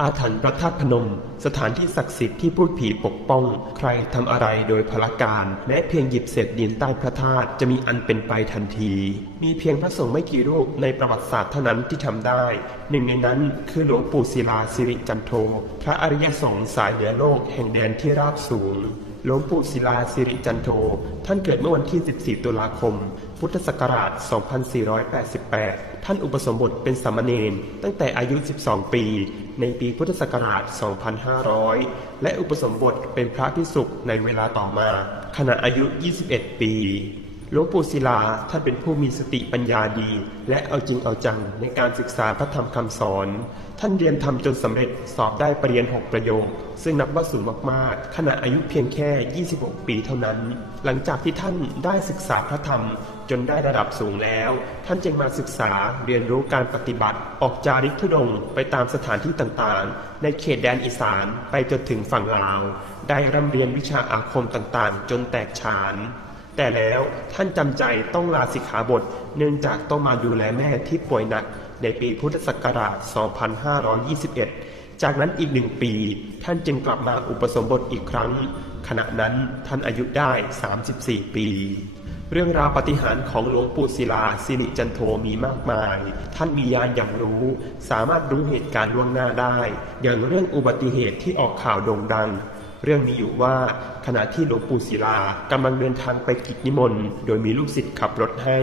อาถรรพ์พระธาตุพนม สถานที่ศักดิ์สิทธิ์ที่พูดผีปกป้อง ใครทำอะไรโดยพละการแม้เพียงหยิบเศษดินใต้พระธาตุจะมีอันเป็นไปทันที มีเพียงพระสงฆ์ไม่กี่รูปในประวัติศาสตร์เท่านั้นที่ทำได้ หนึ่งในนั้นคือหลวงปู่ศิลาสิริจันโท พระอริยสงฆ์สายเหนือโลกแห่งแดนที่ราบสูงหลวงปู่ศิลาสิริจันโท ท่านเกิดเมื่อวันที่ 14 ตุลาคม พุทธศักราช 2488 ท่านอุปสมบทเป็นสามเณรตั้งแต่อายุ 12 ปี ในปีพุทธศักราช 2500 และอุปสมบทเป็นพระพิสุในเวลาต่อมา ขณะอายุ 21 ปีหลวงปู่ศิลาท่านเป็นผู้มีสติปัญญาดี และเอาจริงเอาจังในการศึกษาพระธรรมคำสอน ท่านเรียนธรรมจนสำเร็จ สอบได้ปรริญญาหกประโยค ซึ่งนับว่าสูงมากๆ ขณะอายุเพียงแค่ 26 ปีเท่านั้น หลังจากที่ท่านได้ศึกษาพระธรรม จนได้ระดับสูงแล้ว ท่านจึงมาศึกษาเรียนรู้การปฏิบัติ ออกจาริกธุดงไปตามสถานที่ต่างๆ ในเขตแดนอีสานไปจนถึงฝั่งลาว ได้ร่ำเรียนวิชาอาคมต่างๆ จนแตกฉานแต่แล้วท่านจำใจต้องลาสิกขาบท เนื่องจากต้องมาดูแลแม่ที่ป่วยหนักในปีพุทธศักราช 2521 จากนั้นอีกหนึ่งปี ท่านจึงกลับมาอุปสมบทอีกครั้ง ขณะนั้นท่านอายุได้ 34 ปี เรื่องราวปฏิหารของหลวงปู่ศิลาสิริจันโทมีมากมาย ท่านมีญาณอย่างรู้ สามารถรู้เหตุการณ์ล่วงหน้าได้ อย่างเรื่องอุบัติเหตุที่ออกข่าวโด่งดัง เรื่องนี้อยู่ว่าขณะที่หลวงปู่ศิลากำลังเดินทางไปกิจนิมนต์โดยมีลูกศิษย์ขับรถให้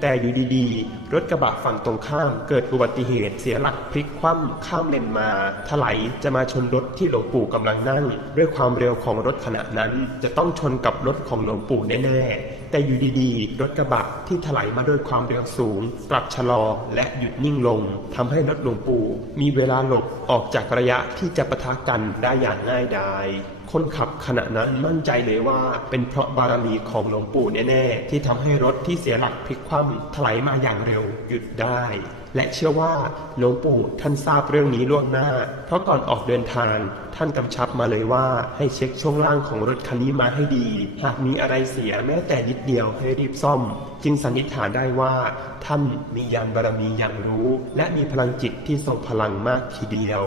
แต่อยู่ดีๆ รถกระบะฝั่งตรงข้ามเกิดอุบัติเหตุเสียหลักพลิกคว่ำข้ามเลนมา ถลายจะมาชนรถที่หลวงปู่กำลังนั่ง ด้วยความเร็วของรถขณะนั้น จะต้องชนกับรถของหลวงปู่แน่ๆแต่อยู่ดีๆ รถกระบะที่ถลายมาด้วยความเร็วสูง กลับชะลอและหยุดนิ่งลงทำให้รถหลวงปู่มีเวลาหลบออกจากระยะที่จะปะทะกันได้อย่างง่ายดาย คนขับขณะนั้นมั่นใจเลยว่าเป็นเพราะบารมีของหลวงปู่แน่ๆที่ทำให้รถที่เสียหลักพลิกคว่ำถลายมาอย่างเร็วหยุดได้ และเชื่อว่าหลวงปู่ท่านทราบเรื่องนี้ล่วงหน้า เพราะก่อนออกเดินทาง ท่านกำชับมาเลยว่าให้เช็คช่วงล่างของรถคันนี้มาให้ดี หากมีอะไรเสียแม้แต่นิดเดียวให้รีบซ่อม จึงสันนิษฐานได้ว่า ท่านมียานบารมีอย่างรู้ และมีพลังจิตที่ทรงพลังมากทีเดียว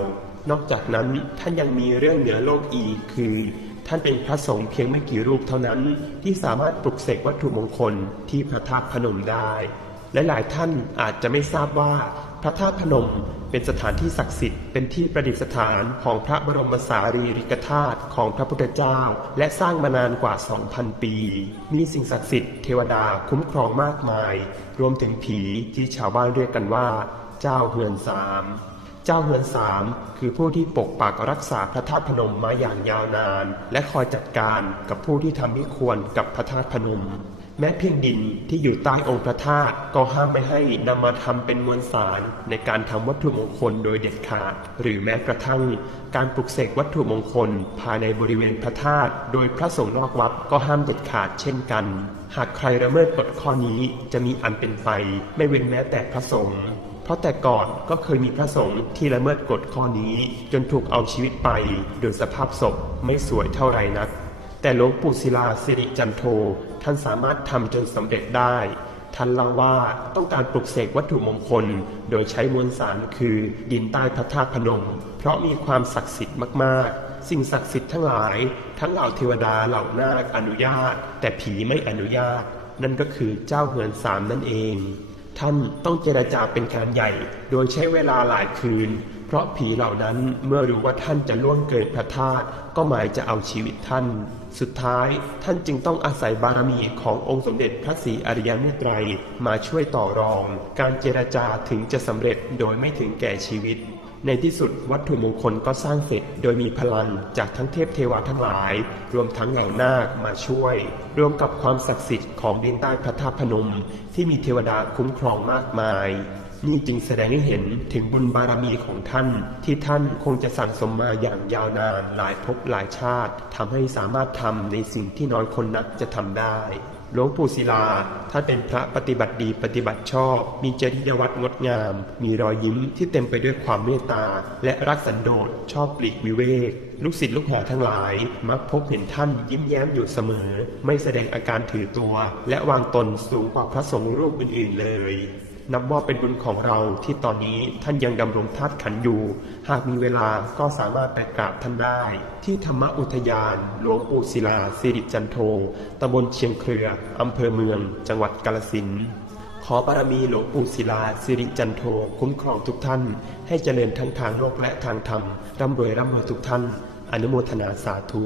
นอกจากนั้นท่านยังมีเรื่องเหนือโลกอีกคือ ท่านเป็นพระสงฆ์เพียงไม่กี่รูปเท่านั้นที่สามารถปลุกเสกวัตถุมงคลที่พระธาตุพนมได้ และหลายท่านอาจจะไม่ทราบว่าพระธาตุพนมเป็นสถานที่ศักดิ์สิทธิ์เป็นที่ประดิษฐานของพระบรมสารีริกธาตุของพระพุทธเจ้า และสร้างมานานกว่า 2,000 ปี มีสิ่งศักดิ์สิทธิ์เทวดาคุ้มครองมากมาย รวมถึงผีที่ชาวบ้านเรียกกันว่า เจ้าเฮือนสาม จ้าเฮือนสามคือผู้ที่ปกปักรักษาพระธาตุพนมมาอย่างยาวนาน และคอยจัดการกับผู้ที่ทำไม่ควรกับพระธาตุพนม แม้เพียงดินที่อยู่ใต้องค์พระธาตุก็ห้ามไม่ให้นำมาทำเป็นมวลสารในการทำวัตถุมงคลโดยเด็ดขาด หรือแม้กระทั่ง การปลุกเสกวัตถุมงคล ภายในบริเวณพระธาตุโดยพระสงฆ์นอกวัดก็ห้ามเด็ดขาดเช่นกัน หากใครละเมิดกฎข้อนี้จะมีอันเป็นไป ไม่เว้นแม้แต่พระสงฆ์ ราะแต่ก่อนก็เคยมีพระสงฆ์ที่ละเมิดกฎข้อนี้ จนถูกเอาชีวิตไปโดยสภาพศพไม่สวยเท่าไรนัก แต่หลวงปู่ศิลาสิริจันโทท่านสามารถทำจนสำเร็จได้ ท่านเล่าว่าต้องการปลุกเสกวัตถุมงคล โดยใช้มวลสารคือดินใต้พระธาตุพนม เพราะมีความศักดิ์สิทธิ์มากๆสิ่งศักดิ์สิทธิ์ทั้งหลาย ทั้งเหล่าเทวดาเหล่านาคอนุญาต แต่ผีไม่อนุญาต นั่นก็คือเจ้าเหือนสามนั่นเอง ท่านต้องเจรจาเป็นการใหญ่ โดยใช้เวลาหลายคืน เพราะผีเหล่านั้นเมื่อรู้ว่าท่านจะล่วงเกินพระธาตุก็หมายจะเอาชีวิตท่าน สุดท้ายท่านจึงต้องอาศัยบารมีขององค์สมเด็จพระศรีอริยมุตรยมาช่วยต่อรอง การเจรจาถึงจะสำเร็จโดยไม่ถึงแก่ชีวิต ในที่สุดวัตถุมงคลก็สร้างเสร็จ โดยมีพลังจากทั้งเทพเทวาทั้งหลาย รวมทั้งเหล่านาคมาช่วย รวมกับความศักดิ์สิทธิ์ของดินใต้พระธาตุพนม ที่มีเทวดาคุ้มครองมากมาย นี่จึงแสดงให้เห็นถึงบุญบารมีของท่าน ที่ท่านคงจะสั่งสมมาอย่างยาวนานหลายภพหลายชาติทำให้สามารถทำในสิ่งที่น้อยคนนักจะทำได้ หลวงปู่ศิลาท่านเป็นพระปฏิบัติดีปฏิบัติชอบ มีจริยวัตรงดงาม มีรอยยิ้มที่เต็มไปด้วยความเมตตา และรักสันโดษชอบปลีกวิเวก ลูกศิษย์ลูกหาทั้งหลาย มักพบเห็นท่านยิ้มแย้มอยู่เสมอ ไม่แสดงอาการถือตัว และวางตนสูงกว่าพระสงฆ์รูปอื่นๆเลย นับว่าเป็นบุญของเราที่ตอนนี้ท่านยังดำรงธาตุขันอยู่ หากมีเวลาก็สามารถไปกราบท่านได้ ที่ธรรมอุทยานหลวงปู่ศิลาสิริจันโทตำบลเชียงเครืออำเภอเมือง จังหวัดกาฬสินขอบารมีหลวงปู่ศิลาสิริจันโทคุ้มครองทุกท่าน ให้เจริญทั้งทางโลกและทางธรรมร่ำรวยร่ำรวยทุกท่าน อนุโมทนาสาธุ